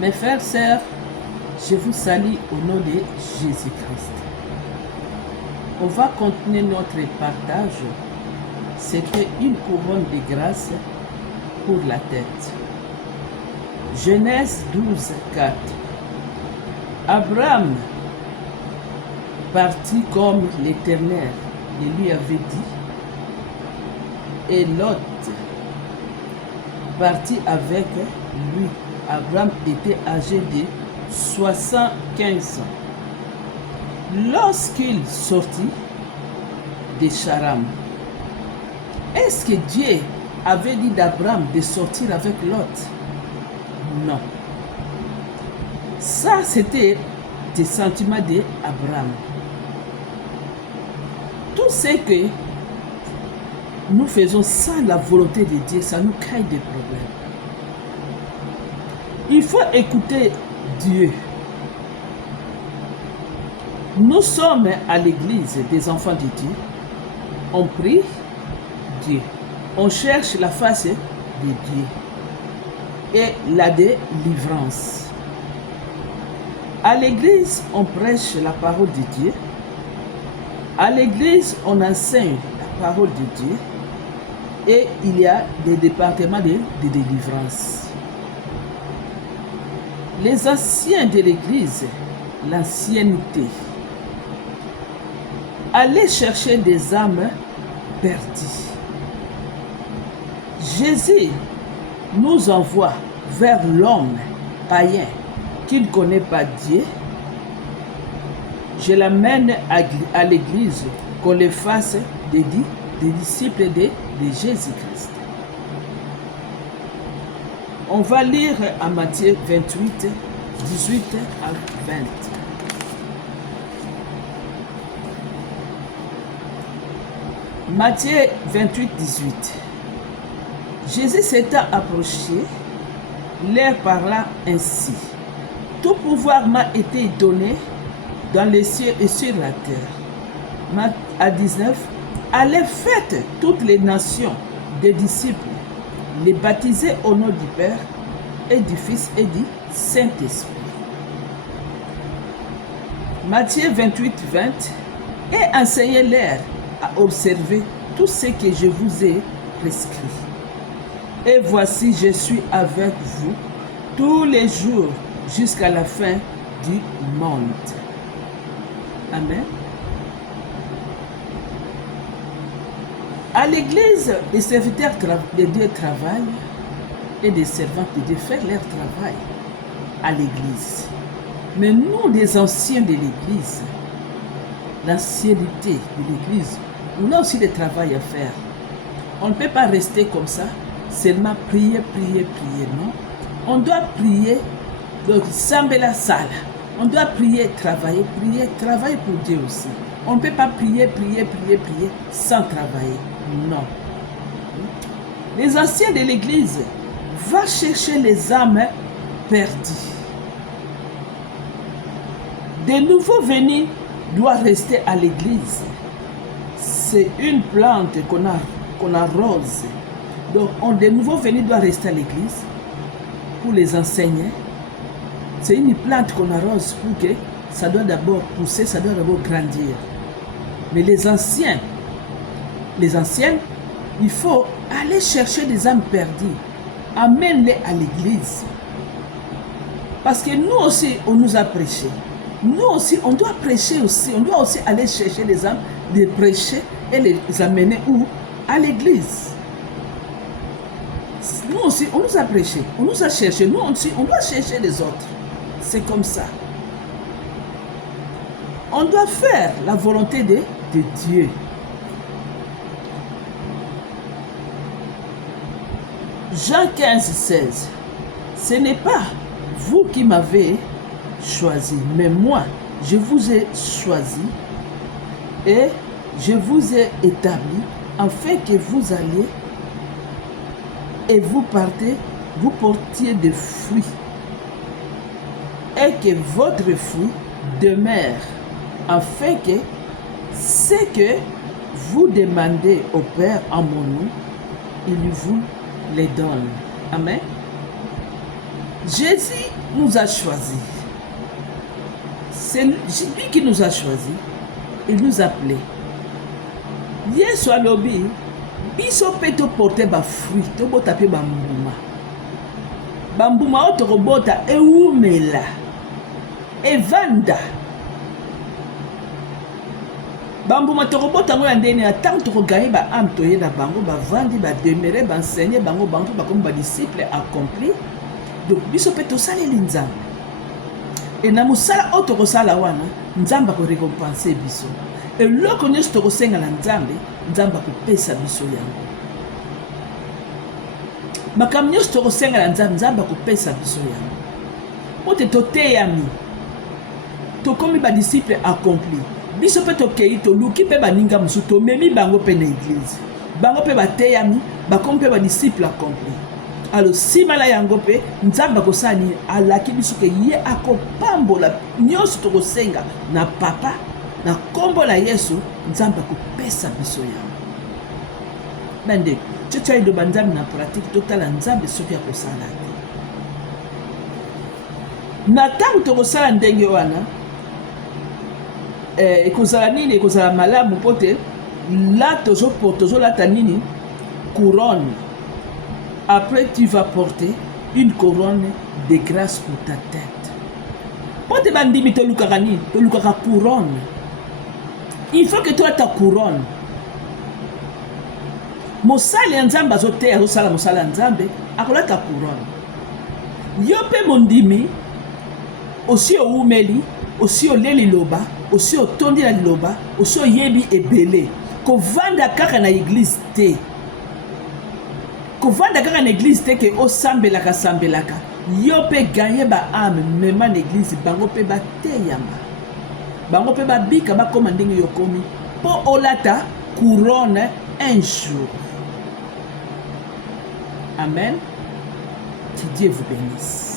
Mes frères, sœurs, je vous salue au nom de Jésus-Christ. On va continuer notre partage. C'était une couronne de grâce pour la tête. Genèse 12, 4. Abraham partit comme l'Éternel le lui avait dit, et Lot partit avec lui. Abraham était âgé de 75 ans lorsqu'il sortit de Charam. Est-ce que Dieu avait dit d'Abraham de sortir avec Lot? Non. Ça, c'était des sentiments d'Abraham. Tout ce que nous faisons sans la volonté de Dieu, ça nous crée des problèmes. Il faut écouter Dieu. Nous sommes à l'église des enfants de Dieu. On prie Dieu. On cherche la face de Dieu et la délivrance. À l'église, on prêche la parole de Dieu. À l'église, on enseigne la parole de Dieu. Et il y a des départements de délivrance. Les anciens de l'église, l'ancienneté, allaient chercher des âmes perdues. Jésus nous envoie vers l'homme païen qui ne connaît pas Dieu. Je l'amène à l'église qu'on les fasse des disciples de Jésus-Christ. On va lire à Matthieu 28, 18 à 20. Matthieu 28, 18. Jésus s'étant approché, leur parla ainsi. Tout pouvoir m'a été donné dans les cieux et sur la terre. À 19. Allez, faites toutes les nations des disciples, les baptisez au nom du Père et du Fils et du Saint-Esprit. Matthieu 28, 20. Et enseignez-leur à observer tout ce que je vous ai prescrit. Et voici, je suis avec vous tous les jours jusqu'à la fin du monde. Amen. À l'église, les serviteurs de Dieu travaillent et les servants de Dieu font leur travail à l'église. Mais nous, les anciens de l'église, l'ancienneté de l'église, on a aussi des travail à faire. On ne peut pas rester comme ça, seulement prier, prier, prier, non. On doit prier, donc sembler la salle. On doit prier, travailler pour Dieu aussi. On ne peut pas prier, prier, prier, prier sans travailler. Non. Les anciens de l'église vont chercher les âmes perdues. De nouveaux venus doivent rester à l'église. C'est une plante qu'on arrose. Donc, de nouveaux venus doivent rester à l'église pour les enseigner. C'est une plante qu'on arrose pour que ça doit d'abord pousser, ça doit d'abord grandir. Mais les anciennes, il faut aller chercher des âmes perdues. Amène-les à l'église. Parce que nous aussi, on nous a prêché. Nous aussi, on doit prêcher aussi. On doit aussi aller chercher des âmes, les prêcher et les amener où? À l'église. Nous aussi, on nous a prêché. On nous a cherché. Nous aussi, on doit chercher les autres. C'est comme ça. On doit faire la volonté de Dieu. Jean 15, 16. Ce n'est pas vous qui m'avez choisi, mais moi, je vous ai choisi et je vous ai établi afin que vous alliez et vous portiez des fruits et que votre fruit demeure, afin que ce que vous demandez au Père en mon nom, il vous les donne. Amen. Jésus nous a choisis. C'est lui qui nous a choisis. Il nous a appelés. Yesu alobi, biso pe to porter ba fruit, to bota pe bambuma. Bambuma o to robota e umela. E vanda. Bambuma to robota ngo ndeni atang to gagner ba am to yena bango ba vandi ba demeurer ba enseigner bango bango ba comme ba disciple accompli. Donc biso pe to sala linzambe. Et na musala o to sala wana, nzamba ko récompenser biso. Et loko nyonso tokosenga na nzambe, nzamba kopesa biso yango. Makambo nyonso tokosenga na nzambe, nzamba kopesa biso yango. Ote toteyami, tokomi ba disciple accompli. Biso pe tokei toluki pe baninga mosusu tomemi bango pe na église. Bango pe bateyami, bakomi pe ba disciple accompli. Alors sima la yango pe nzamba kosani alaki biso ke ye akopambola nyonso tokosenga na papa. Na kombo la Yesu, nzamba kopesa biso yango. Bende, tchocha ido banzambe na pratique totala nzambe soki akosala te. Na tango tokosala ndenge wana, ekozala nini, ekozala malamu pote, là tozolata nini, couronne. Après tu vas porter une couronne de grâce pour ta tête. Pote bandimi tolukaka nini, tolukaka couronne. Il faut que tu aies ta couronne. Mosali nzambe azote azosala mosala nzambe akola ta couronne. Yo pe mondimi aussi oumeli, aussi oleli loba, aussi otondi na liloba, aussi oyebi ebele. Kovanda kaka na église te. Kovanda kaka na église te ke osambelaka sambelaka. Yo pe gagner ba âme même na église bango pe ba teyama. Bango pe babika bakoma ndenge yokomi po olata couronne un jour. Amen. Que Dieu vous bénisse.